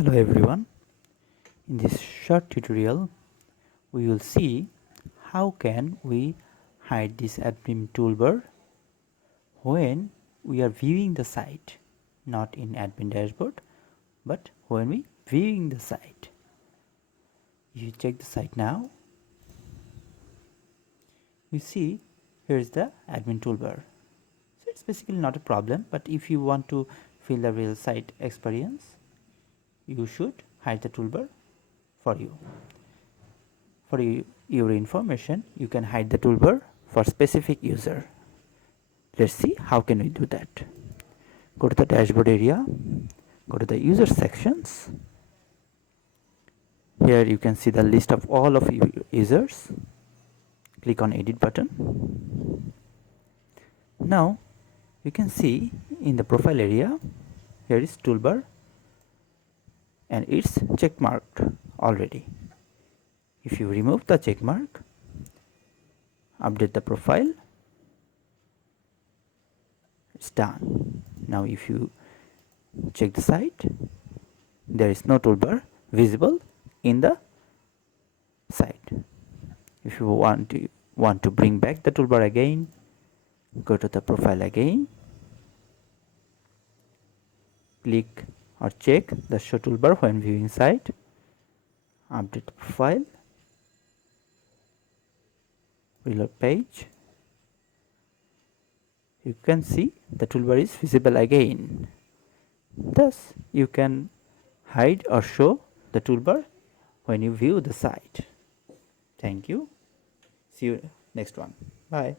Hello everyone. In this short tutorial we will see how can we hide this admin toolbar when we are viewing the site, not in admin dashboard but when we viewing the site. You check the site now, you see here is the admin toolbar. So it's basically not a problem, but if you want to feel the real site experience, you should hide the toolbar for you. For your information, you can hide the toolbar for specific user. Let's see how can we do that. Go to the dashboard area, go to the user sections. Here you can see the list of all of your users. Click on edit button. Now you can see in the profile area, here is toolbar and it's check marked already. If you remove the check mark, update the profile, it's done. Now if you check the site, there is no toolbar visible in the site. If you want to bring back the toolbar again, go to the profile again, click or check the show toolbar when viewing site, update the profile, reload page. You can see the toolbar is visible again. Thus you can hide or show the toolbar when you view the site. Thank you. See you next one. Bye.